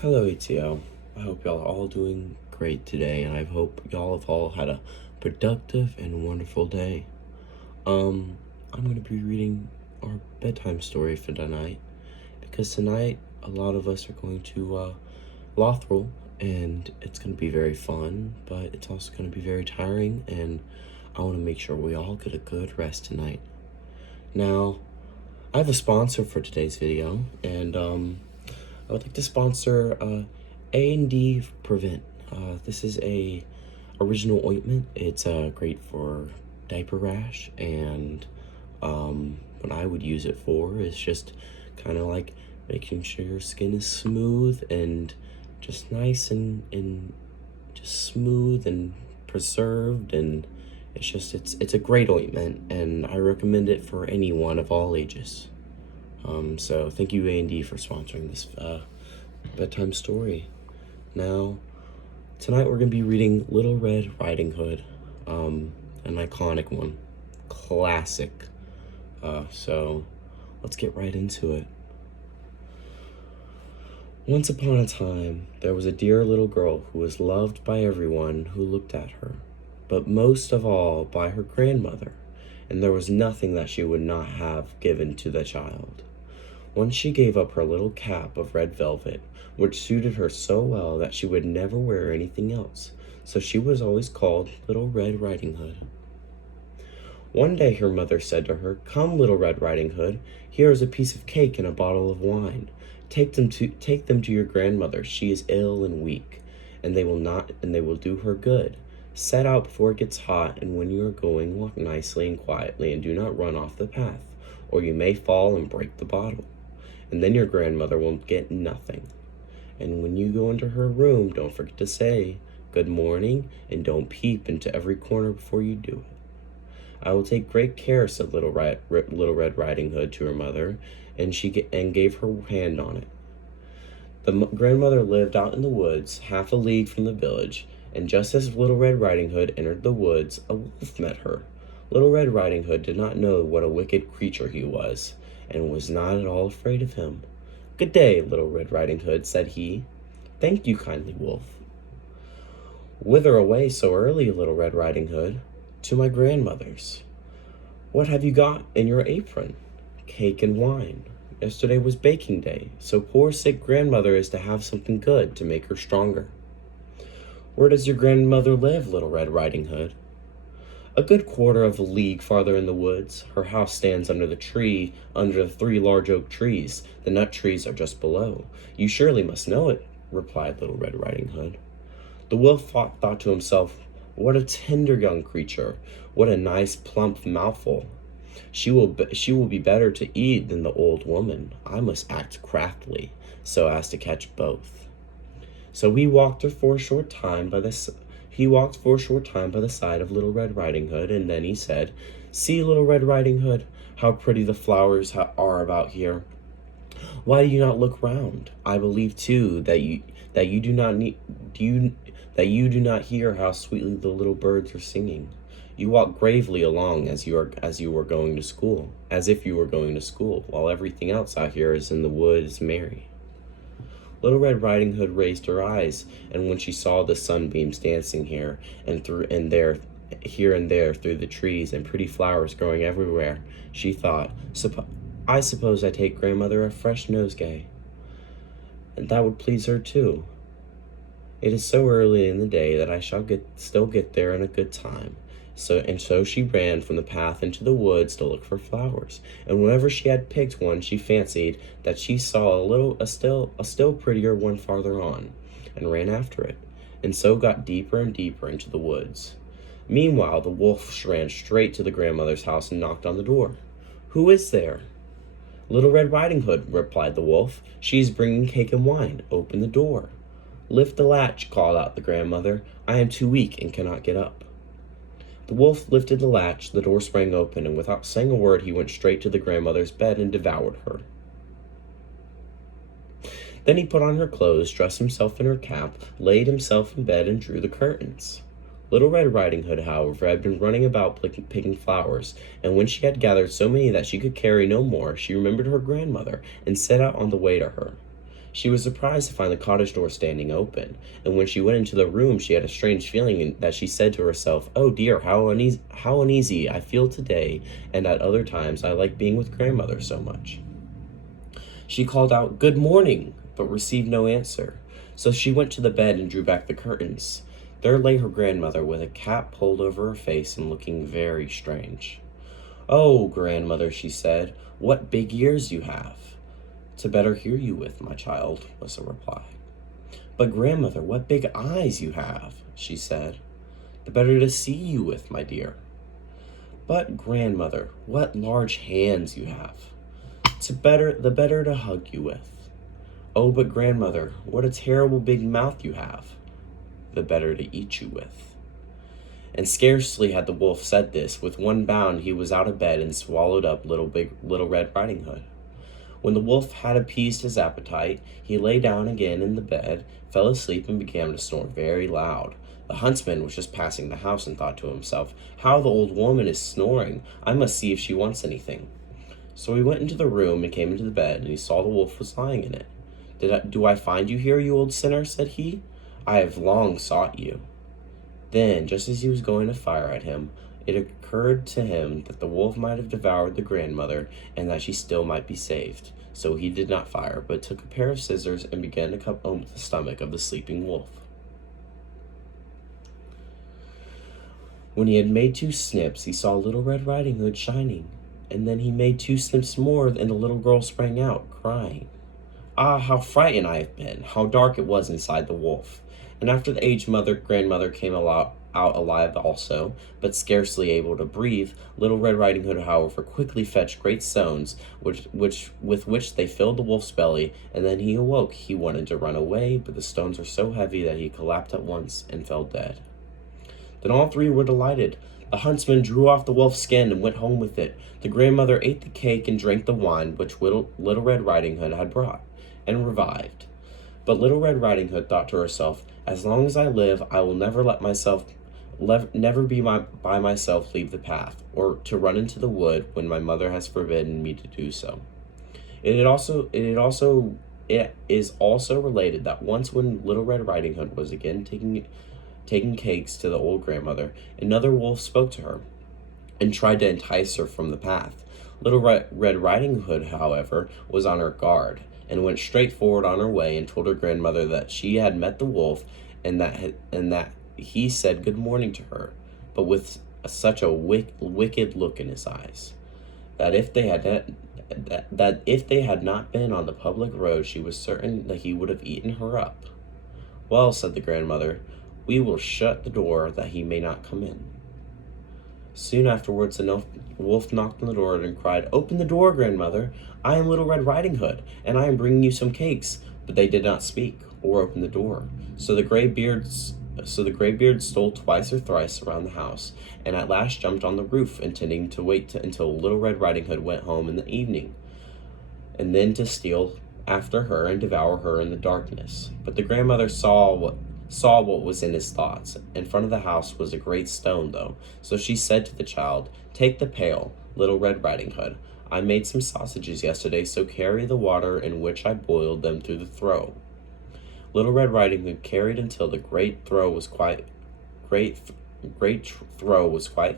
Hello, ATL. I hope y'all are all doing great today, and I hope y'all have all had a productive and wonderful day. Um, I'm going to be reading our bedtime story for tonight, because tonight a lot of us are going to Lothril, and it's going to be very fun, but it's also going to be very tiring, and I want to make sure we all get a good rest tonight. Now, I have a sponsor for today's video, and I would like to sponsor A&D Prevent. This is a original ointment. It's great for diaper rash, and what I would use it for is just kind of like making sure your skin is smooth and just nice and just smooth and preserved, and it's a great ointment, and I recommend it for anyone of all ages. So thank you, A&D, for sponsoring this bedtime story. Now, tonight we're going to be reading Little Red Riding Hood, an iconic one, classic. So let's get right into it. Once upon a time, there was a dear little girl who was loved by everyone who looked at her, but most of all by her grandmother, and there was nothing that she would not have given to the child. Once she gave up her little cap of red velvet, which suited her so well that she would never wear anything else, so she was always called Little Red Riding Hood. One day her mother said to her, "Come, Little Red Riding Hood, here is a piece of cake and a bottle of wine. Take them to your grandmother. She is ill and weak, and they will do her good. Set out before it gets hot, and when you are going, walk nicely and quietly, and do not run off the path, or you may fall and break the bottle. And then your grandmother will get nothing. And when you go into her room, don't forget to say good morning, and don't peep into every corner before you do it." "I will take great care," said Little Red Riding Hood to her mother, and she gave her hand on it. The grandmother lived out in the woods, half a league from the village, and just as Little Red Riding Hood entered the woods, a wolf met her. Little Red Riding Hood did not know what a wicked creature he was, and was not at all afraid of him. "Good day, Little Red Riding Hood," said he. "Thank you, kindly wolf." "Whither away so early, Little Red Riding Hood?" "To my grandmother's." "What have you got in your apron?" "Cake and wine. Yesterday was baking day, so poor sick grandmother is to have something good to make her stronger." "Where does your grandmother live, Little Red Riding Hood?" "A good quarter of a league farther in the woods. Her house stands under the 3 large oak trees. The nut trees are just below. You surely must know it," replied Little Red Riding Hood. The wolf thought to himself, "What a tender young creature! What a nice plump mouthful! She will be better to eat than the old woman. I must act craftily, so as to catch both." So he walked for a short time by the side of Little Red Riding Hood, and then he said, "See, Little Red Riding Hood, how pretty the flowers are about here. Why do you not look round? I believe too that you do not hear how sweetly the little birds are singing. You walk gravely along as if you were going to school, while everything else out here is in the woods merry." Little Red Riding Hood raised her eyes, and when she saw the sunbeams dancing here and there through the trees, and pretty flowers growing everywhere, she thought, "I suppose I take grandmother a fresh nosegay, and that would please her too. It is so early in the day that I shall still get there in a good time." So she ran from the path into the woods to look for flowers, and whenever she had picked one, she fancied that she saw a still prettier one farther on, and ran after it, and so got deeper and deeper into the woods. Meanwhile, the wolf ran straight to the grandmother's house and knocked on the door. "Who is there?" "Little Red Riding Hood," replied the wolf. "She is bringing cake and wine. Open the door." "Lift the latch," called out the grandmother. "I am too weak and cannot get up." The wolf lifted the latch, the door sprang open, and without saying a word he went straight to the grandmother's bed and devoured her. Then he put on her clothes, dressed himself in her cap, laid himself in bed, and drew the curtains. Little Red Riding Hood, however, had been running about picking flowers, and when she had gathered so many that she could carry no more, she remembered her grandmother, and set out on the way to her. She was surprised to find the cottage door standing open, and when she went into the room, she had a strange feeling that she said to herself, "Oh dear, how uneasy I feel today, and at other times I like being with grandmother so much." She called out, "Good morning," but received no answer. So she went to the bed and drew back the curtains. There lay her grandmother with a cap pulled over her face and looking very strange. "Oh, grandmother," she said, "what big ears you have." "To better hear you with, my child," was the reply. "But grandmother, what big eyes you have," she said. "The better to see you with, my dear." "But grandmother, what large hands you have." The better to hug you with." "Oh, but grandmother, what a terrible big mouth you have." "The better to eat you with." And scarcely had the wolf said this, with one bound he was out of bed and swallowed up Little Red Riding Hood. When the wolf had appeased his appetite, he lay down again in the bed, fell asleep, and began to snore very loud. The huntsman was just passing the house and thought to himself, "How the old woman is snoring! I must see if she wants anything." So he went into the room and came into the bed, and he saw the wolf was lying in it. Do I find you here, you old sinner?" said he. "I have long sought you." Then, just as he was going to fire at him, it occurred to him that the wolf might have devoured the grandmother and that she still might be saved. So he did not fire, but took a pair of scissors and began to cut open the stomach of the sleeping wolf. When he had made 2 snips, he saw Little Red Riding Hood shining. And then he made 2 snips more, and the little girl sprang out, crying. "Ah, how frightened I have been! How dark it was inside the wolf!" And after the aged grandmother came out alive also, but scarcely able to breathe, Little Red Riding Hood, however, quickly fetched great stones, with which they filled the wolf's belly, and then he awoke. He wanted to run away, but the stones were so heavy that he collapsed at once and fell dead. Then all 3 were delighted. The huntsman drew off the wolf's skin and went home with it. The grandmother ate the cake and drank the wine which Little Red Riding Hood had brought, and revived. But Little Red Riding Hood thought to herself, "As long as I live, I will never by myself leave the path, or to run into the wood when my mother has forbidden me to do so." It is also related that once when Little Red Riding Hood was again taking cakes to the old grandmother, another wolf spoke to her and tried to entice her from the path. Little Red Riding Hood, however, was on her guard, and went straight forward on her way and told her grandmother that she had met the wolf, and that he said good morning to her, but with such a wicked look in his eyes, that if they had not been on the public road, she was certain that he would have eaten her up. "Well," said the grandmother, "we will shut the door that he may not come in." Soon afterwards, the wolf knocked on the door and cried, "Open the door, grandmother. I am Little Red Riding Hood, and I am bringing you some cakes." But they did not speak or open the door. So the graybeard stole twice or thrice around the house, and at last jumped on the roof, intending to wait until Little Red Riding Hood went home in the evening, and then to steal after her and devour her in the darkness. But the grandmother saw what was in his thoughts. In front of the house was a great stone, though, so she said to the child, "Take the pail, Little Red Riding Hood. I made some sausages yesterday, so carry the water in which I boiled them through the throw." Little Red Riding Hood carried until the great throw was quite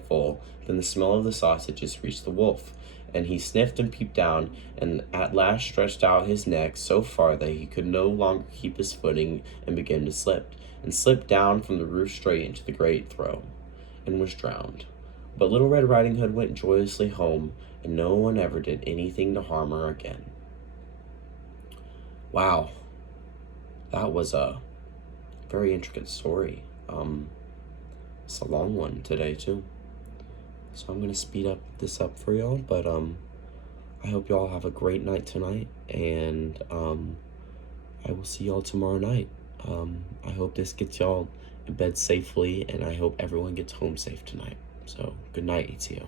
full. Then the smell of the sausages reached the wolf, and he sniffed and peeped down, and at last stretched out his neck so far that he could no longer keep his footing, and began to slip down from the roof straight into the great throw, and was drowned. But Little Red Riding Hood went joyously home, and no one ever did anything to harm her again. Wow, that was a very intricate story. It's a long one today too, so I'm gonna speed this up for y'all. But I hope y'all have a great night tonight, and I will see y'all tomorrow night. I hope this gets y'all in bed safely, and I hope everyone gets home safe tonight. So good night, ETO.